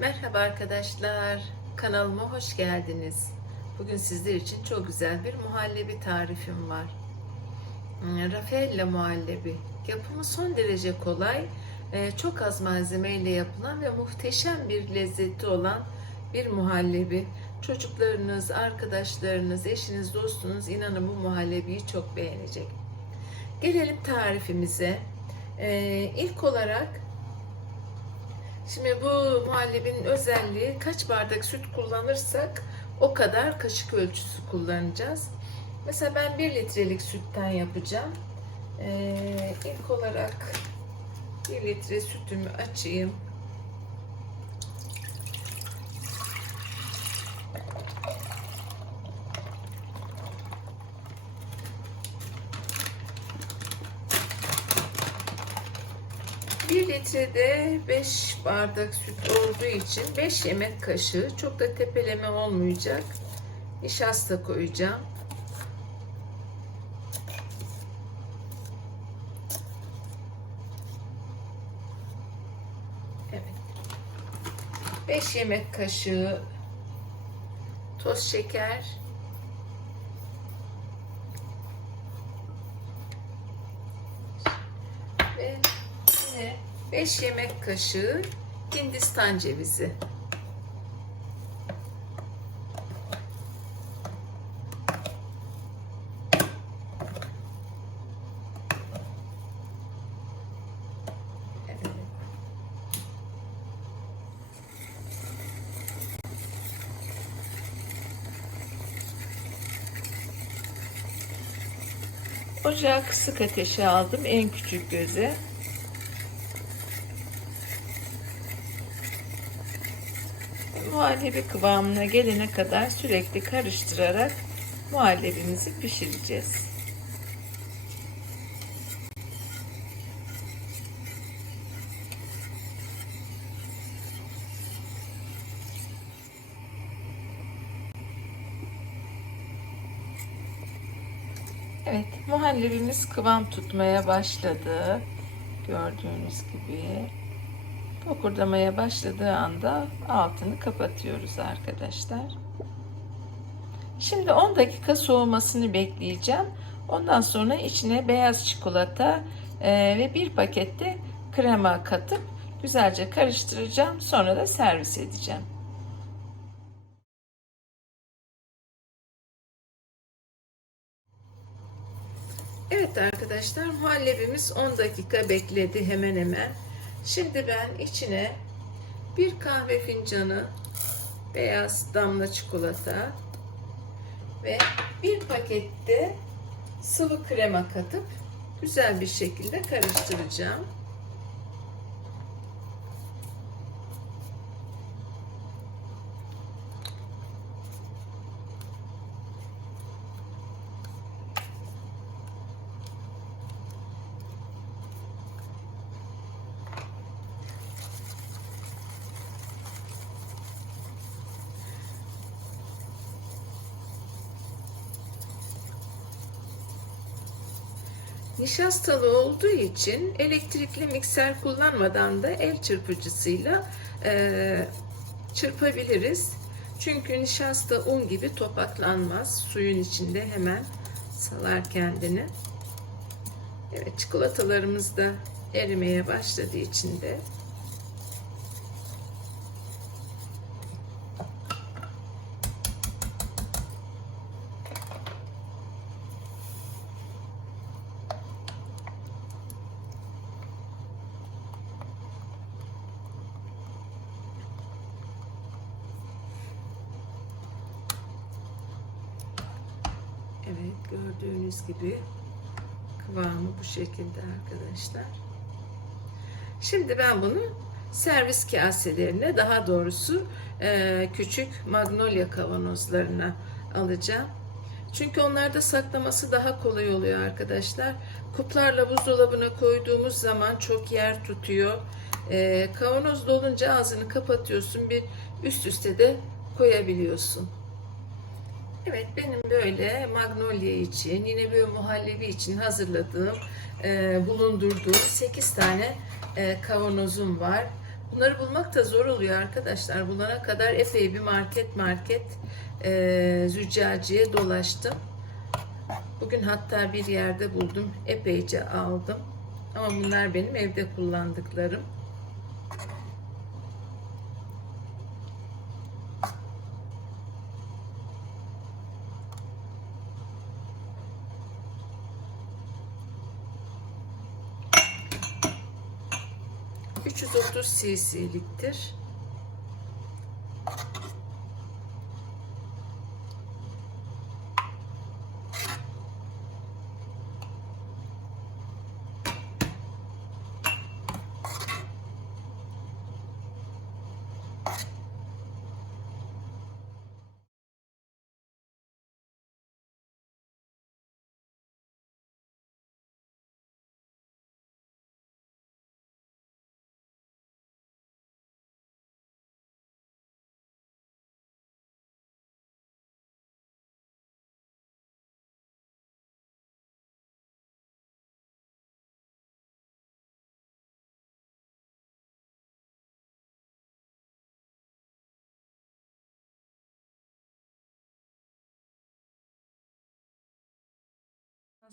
Merhaba arkadaşlar, kanalıma hoş geldiniz. Bugün sizler için çok güzel bir muhallebi tarifim var. Hmm, Raffaella muhallebi. Yapımı son derece kolay, e, çok az malzemeyle yapılan ve muhteşem bir lezzeti olan bir muhallebi. Çocuklarınız, arkadaşlarınız, eşiniz, dostunuz inanın bu muhallebiyi çok beğenecek. Gelelim tarifimize. E, ilk olarak Şimdi bu muhallebinin özelliği kaç bardak süt kullanırsak o kadar kaşık ölçüsü kullanacağız. Mesela ben 1 litrelik sütten yapacağım. Ee, ilk olarak 1 litre sütümü açayım. Bir litrede 5 bardak süt olduğu için 5 yemek kaşığı çok da tepeleme olmayacak. Nişasta koyacağım. Evet. 5 yemek kaşığı toz şeker. Ve Yine 5 yemek kaşığı Hindistan cevizi. Evet. Ocağı kısık ateşe aldım en küçük göze. Muhallebi kıvamına gelene kadar sürekli karıştırarak muhallebimizi pişireceğiz. Evet, muhallebimiz kıvam tutmaya başladı. Gördüğünüz gibi Fokurdamaya başladığı anda altını kapatıyoruz arkadaşlar. Şimdi 10 dakika soğumasını bekleyeceğim. Ondan sonra içine beyaz çikolata e, ve bir pakette krema katıp güzelce karıştıracağım. Sonra da servis edeceğim. Evet arkadaşlar muhallebimiz 10 dakika bekledi hemen hemen. Şimdi ben içine bir kahve fincanı beyaz damla çikolata ve bir pakette sıvı krema katıp güzel bir şekilde karıştıracağım. Nişastalı olduğu için elektrikli mikser kullanmadan da el çırpıcısıyla e, çırpabiliriz. Çünkü nişasta un gibi topaklanmaz. Suyun içinde hemen salar kendini. Evet çikolatalarımız da erimeye başladığı için de Evet gördüğünüz gibi kıvamı bu şekilde arkadaşlar. Şimdi ben bunu servis kaselerine daha doğrusu e, küçük magnolia kavanozlarına alacağım. Çünkü onlarda saklaması daha kolay oluyor arkadaşlar. Kuplarla buzdolabına koyduğumuz zaman çok yer tutuyor. E, kavanoz dolunca ağzını kapatıyorsun bir üst üste de koyabiliyorsun. Evet benim böyle magnolia için yine böyle muhallebi için hazırladığım e, bulundurduğum 8 tane e, kavanozum var. Bunları bulmak da zor oluyor arkadaşlar. Bulana kadar epey bir market market e, züccaciye dolaştım. Bugün hatta bir yerde buldum. Epeyce aldım. Ama bunlar benim evde kullandıklarım. ...330 cc'liktir.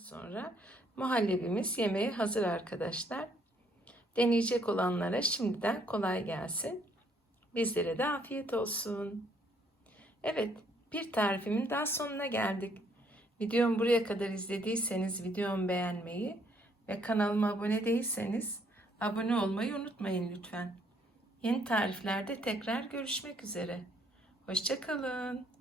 Sonra muhallebimiz yemeğe hazır arkadaşlar. Deneyecek olanlara şimdiden kolay gelsin. Bizlere de afiyet olsun. Evet, bir tarifimin daha sonuna geldik. Videomu buraya kadar izlediyseniz videomu beğenmeyi ve kanalıma abone değilseniz abone olmayı unutmayın lütfen. Yeni tariflerde tekrar görüşmek üzere. Hoşçakalın.